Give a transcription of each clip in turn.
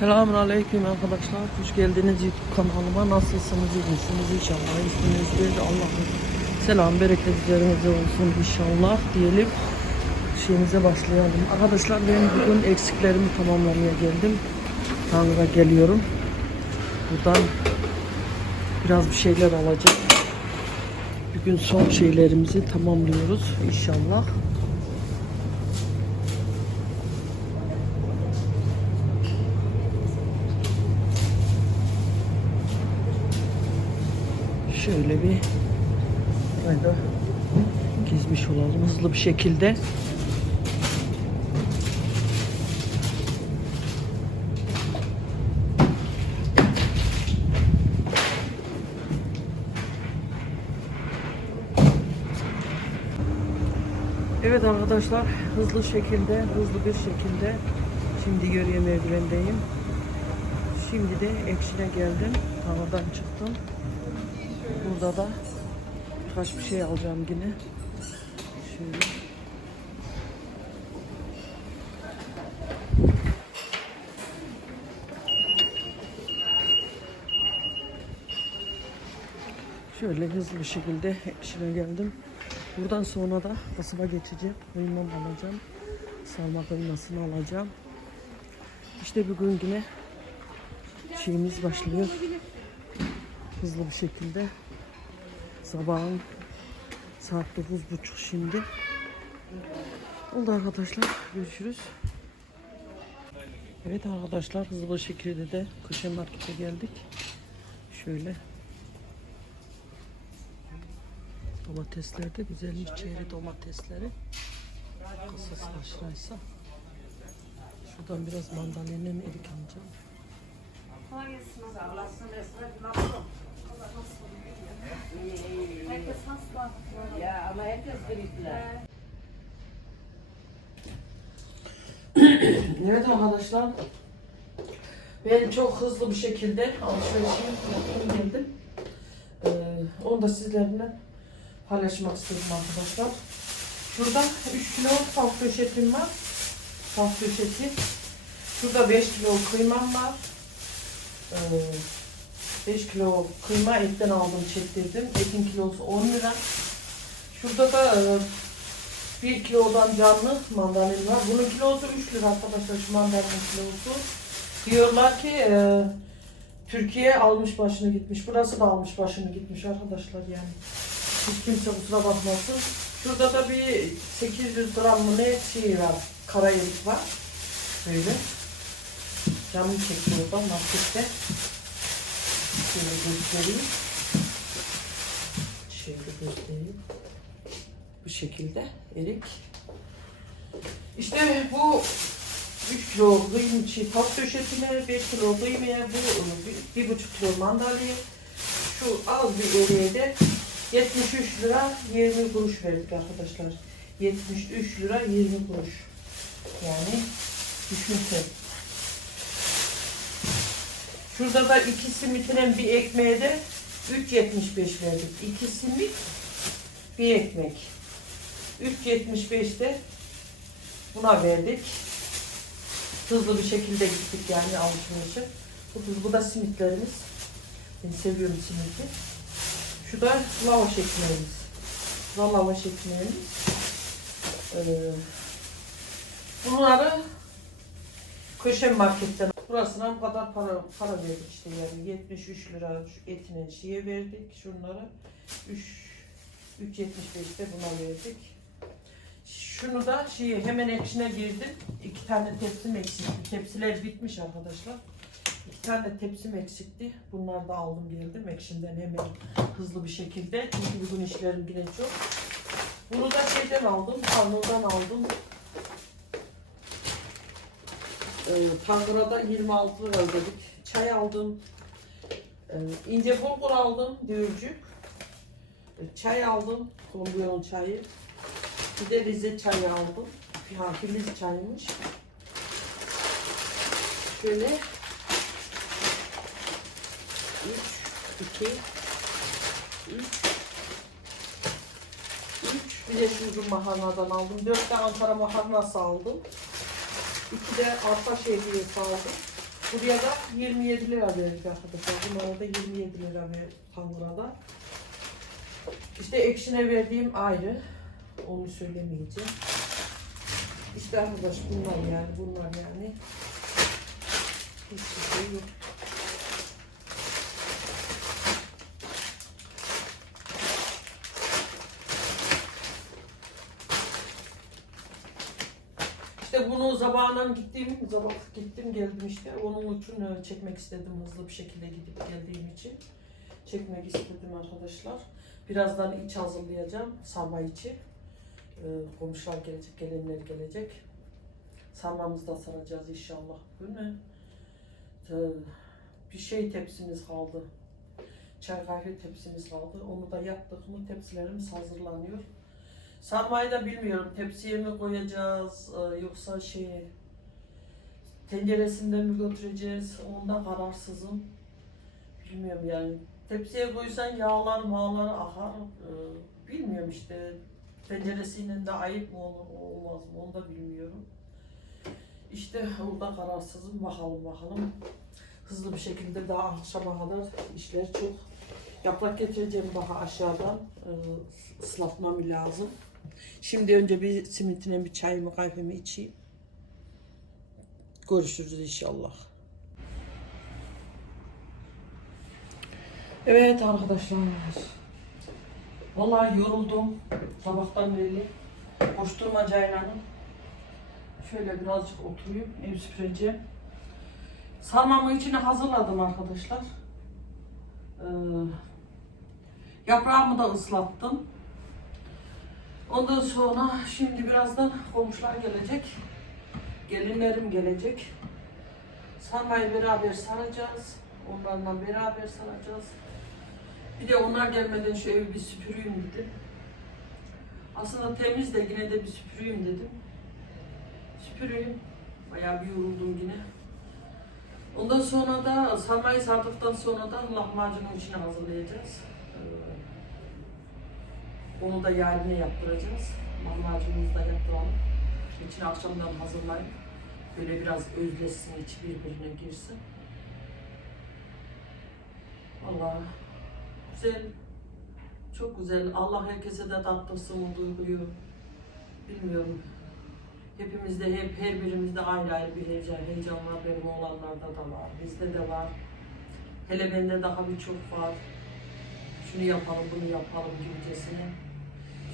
Selamun Aleyküm arkadaşlar. Hoş geldiniz YouTube kanalıma. Nasılsınız? iyi misiniz? İnşallah iyisinizdir. Allah'ın selam, bereket üzerinize olsun inşallah diyelim. Şeyimize başlayalım. Arkadaşlar ben bugün eksiklerimi tamamlamaya geldim. Tanrı'ya geliyorum. Buradan biraz bir şeyler alacağım. Bugün son şeylerimizi tamamlıyoruz inşallah. Şöyle bir burada gizmiş olalım hızlı bir şekilde. Evet arkadaşlar hızlı şekilde hızlı bir şekilde şimdi görüyor merdivendeyim. Şimdi de ekşine geldim. Havadan çıktım. Burada da birkaç bir şey alacağım yine. Şöyle. Şöyle hızlı bir şekilde işime geldim. Buradan sonra da kasaba geçeceğim. Kıyımam alacağım. Salma kıymasını alacağım. İşte bugün yine şeyimiz başlıyor. Hızlı bir şekilde. Sabahın saat 9.30 şimdi. Oldu arkadaşlar. Görüşürüz. Evet arkadaşlar hızlı şekilde de kışın markete geldik. Şöyle. Domatesler de güzelmiş çeyre domatesleri. Kasası kaç. Şuradan biraz mandalina erik alacağım. Herkes hasta. Ya ama herkes gripler. Evet arkadaşlar. Ben çok hızlı bir şekilde alışverişimi yaptım geldim. Ee, onu da sizlerle paylaşmak istedim arkadaşlar. Şurada 3 kilo tavuk döşetim var. Tavuk döşeti. Şurada 5 kilo kıymam var. Ee, 5 kilo kıyma etten aldım çektirdim. Etin kilosu 10 lira. Şurada da e, 1 kilodan canlı mandalina var. Bunun kilosu 3 lira arkadaşlar şu mandalina kilosu. Diyorlar ki e, Türkiye almış başını gitmiş. Burası da almış başını gitmiş arkadaşlar yani. Hiç kimse kusura bakmasın. Şurada da bir 800 gram mı ne şey var. Kara var. Böyle. Canım çekiyor da markette. Şöyle göstereyim. Şöyle göstereyim. Bu şekilde erik. İşte bu 3 kilo kıyım şey, tavuk döşetine, 5 kilo kıymaya, bu 1,5 kilo mandalya, şu az bir eriğe de 73 lira 20 kuruş verdik arkadaşlar. 73 lira 20 kuruş. Yani düşünsene. Şurada da iki simitine bir ekmeğe de 3.75 verdik. İki simit bir ekmek. 3.75 de buna verdik. Hızlı bir şekilde gittik yani alışverişe. Bu, bu da simitlerimiz. Ben seviyorum simiti. Şu da lavaş ekmeğimiz. Da lavaş ekmeğimiz. Ee, bunları Köşem marketten burasına bu kadar para para verdik işte yani 73 lira etine şeye verdik şunları 3 3.75'te buna verdik. Şunu da şey hemen ekşine girdim. İki tane tepsim eksikti. Tepsiler bitmiş arkadaşlar. İki tane tepsim eksikti. Bunları da aldım geldim ekşinden hemen hızlı bir şekilde. Çünkü bugün işlerim yine çok. Bunu da şeyden aldım. Arnavut'tan aldım. Ee, Tangıra'da 26 lira ödedik. Çay aldım. Ee, ince bulgur aldım. Düğürcük. Ee, çay aldım. Kombiyon çayı. Bir de Rize çayı aldım. Ha, Filiz çaymış. Şöyle 3 2 3 3 bir de şu maharnadan aldım. 4 de Ankara maharnası aldım. İki de arpa şehriyesi aldım. Buraya da 27 lira verdik arkadaşlar. Bunlara da 27 lira ver Tangura'da. İşte ekşine verdiğim ayrı. Onu söylemeyeceğim. İşte arkadaş bunlar yani bunlar yani. Hiçbir şey yok. Zamanla gittim, sabah gittim geldim işte. Onun için e, çekmek istedim hızlı bir şekilde gidip geldiğim için. Çekmek istedim arkadaşlar. Birazdan iç hazırlayacağım sarma içi. E, komşular gelecek, gelenler gelecek. Sarmamızı da saracağız inşallah. Değil mi? E, bir şey tepsimiz kaldı. Çay kahve tepsimiz kaldı. Onu da yaptık mı tepsilerimiz hazırlanıyor. Sarmayı da bilmiyorum. Tepsiye mi koyacağız e, yoksa şey tenceresinde mi götüreceğiz? Onda kararsızım. Bilmiyorum yani. Tepsiye koysan yağlar mağlar akar. E, bilmiyorum işte. Tenceresiyle de ayıp mı olur olmaz mı onu da bilmiyorum. İşte orada kararsızım. Bakalım bakalım. Hızlı bir şekilde daha akşama kadar işler çok. Yaprak getireceğim daha aşağıdan. E, ıslatmam lazım. Şimdi önce bir simitine bir çayımı kahvemi içeyim. Görüşürüz inşallah. Evet arkadaşlar. Vallahi yoruldum. Sabahtan beri koşturmacayla. Şöyle birazcık oturayım. Ev süpüreceğim. Sarmamı içine hazırladım arkadaşlar. Ee, yaprağımı da ıslattım. Ondan sonra şimdi birazdan komşular gelecek. Gelinlerim gelecek. Sarmayı beraber saracağız. Onlarla beraber saracağız. Bir de onlar gelmeden şu evi bir süpüreyim dedim. Aslında temiz de yine de bir süpüreyim dedim. Süpüreyim. Bayağı bir yoruldum yine. Ondan sonra da sarmayı sardıktan sonra da lahmacunun içine hazırlayacağız. Onu da yarine yaptıracağız. Lahmacunumuzu da yaptıralım. İçine akşamdan hazırlayıp böyle biraz özleşsin, içi birbirine girsin. Vallahi güzel, çok güzel. Allah herkese de tattırsın o duyguyu. Bilmiyorum. Hepimizde, hep her birimizde ayrı ayrı bir heyecan, heyecan var. Benim oğlanlarda da var, bizde de var. Hele bende daha birçok var. Şunu yapalım, bunu yapalım gibicesine.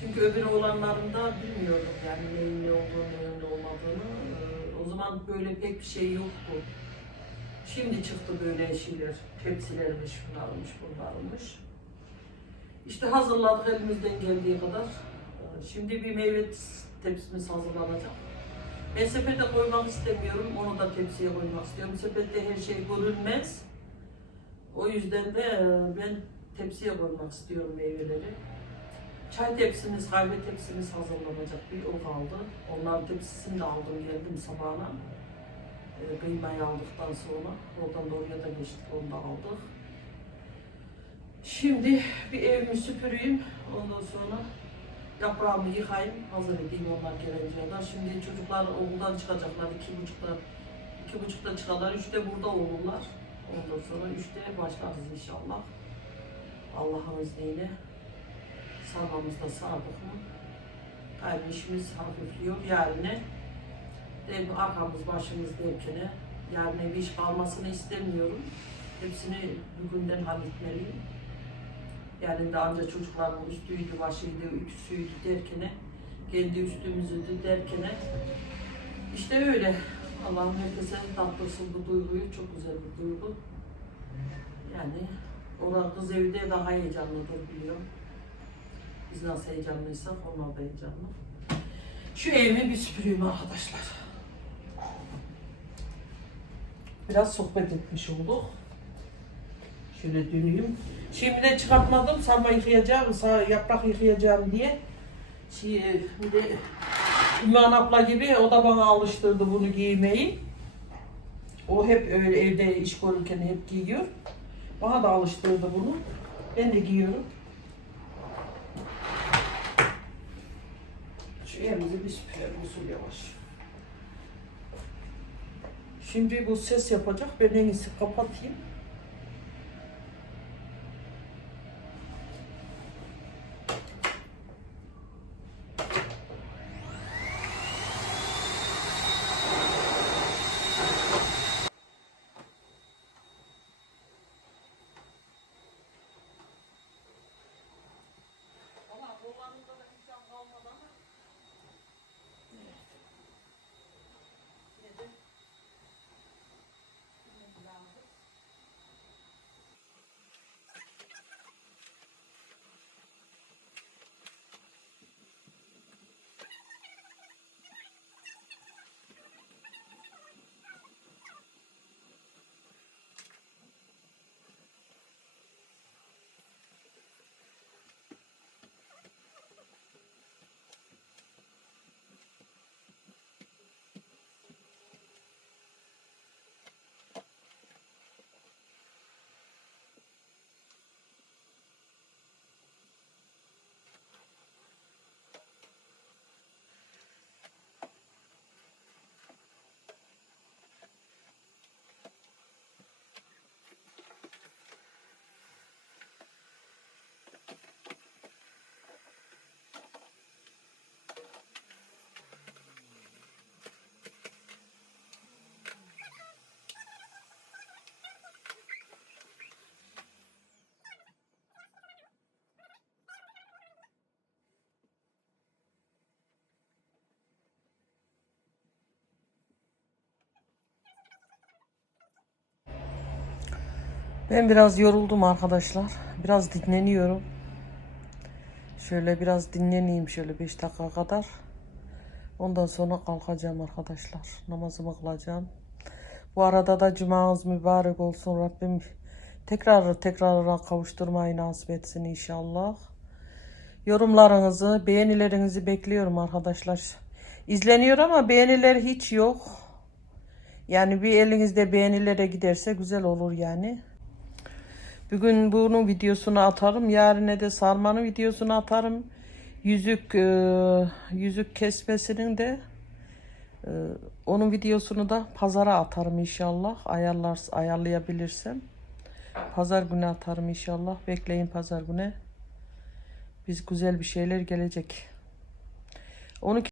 Çünkü öbür olanlarında bilmiyordum yani neyin ne olduğunu, neyin ne olmadığını. Ee, o zaman böyle pek bir şey yoktu. Şimdi çıktı böyle şeyler, tepsilermiş, şunlarmış, bunlarmış. İşte hazırladık elimizden geldiği kadar. Ee, Şimdi bir meyve tepsimiz hazırlanacak. Ben sepete koymak istemiyorum, onu da tepsiye koymak istiyorum. Sepette her şey görünmez. O yüzden de e, ben tepsiye koymak istiyorum meyveleri. Çay tepsimiz, kahve tepsimiz hazırlanacak bir o kaldı. Onların tepsisini de aldım geldim sabahına. E, kıymayı aldıktan sonra oradan da oraya da geçtik onu da aldık. Şimdi bir evimi süpüreyim. Ondan sonra yaprağımı yıkayayım, hazır edeyim onlar gelince. Şimdi çocuklar okuldan çıkacaklar iki buçukta, iki buçukta çıkarlar, üçte burada olurlar. Ondan sonra üçte başlarız inşallah. Allah'ın izniyle sarmamızda sardık mı gayrı işimiz hafifliyor. Yarine de arkamız başımız derkene yarine bir iş kalmasını istemiyorum. Hepsini bugünden halletmeliyim. Yani daha önce çocukların üstüydü, başıydı, ütüsüydü derkene, kendi üstümüzü de derkene. İşte öyle. Allah'ım herkese tatlırsın bu duyguyu. Çok güzel bir duygu. Yani orada kız evde daha heyecanlıdır biliyorum. Biz nasıl heyecanlıysak onlar da heyecanlı. Şu evimi bir süpüreyim arkadaşlar. Biraz sohbet etmiş olduk. Şöyle döneyim. Şimdi de çıkartmadım. Sarma yıkayacağım, yaprak yıkayacağım diye. Şey, bir de Ümmühan abla gibi o da bana alıştırdı bunu giymeyi. O hep öyle evde iş görürken hep giyiyor. Bana da alıştırdı bunu. Ben de giyiyorum. Şu elimizi bir süpürelim usul yavaş. Şimdi bu ses yapacak. Ben en iyisi kapatayım. Ben biraz yoruldum arkadaşlar. Biraz dinleniyorum. Şöyle biraz dinleneyim şöyle 5 dakika kadar. Ondan sonra kalkacağım arkadaşlar. Namazımı kılacağım. Bu arada da cumanız mübarek olsun Rabbim. Tekrar tekrar kavuşturmayı nasip etsin inşallah. Yorumlarınızı, beğenilerinizi bekliyorum arkadaşlar. İzleniyor ama beğeniler hiç yok. Yani bir elinizde beğenilere giderse güzel olur yani. Bugün bunun videosunu atarım. Yarın de sarmanın videosunu atarım. Yüzük e, yüzük kesmesinin de e, onun videosunu da pazara atarım inşallah. Ayarlar ayarlayabilirsem. Pazar günü atarım inşallah. Bekleyin pazar günü. Biz güzel bir şeyler gelecek. Onu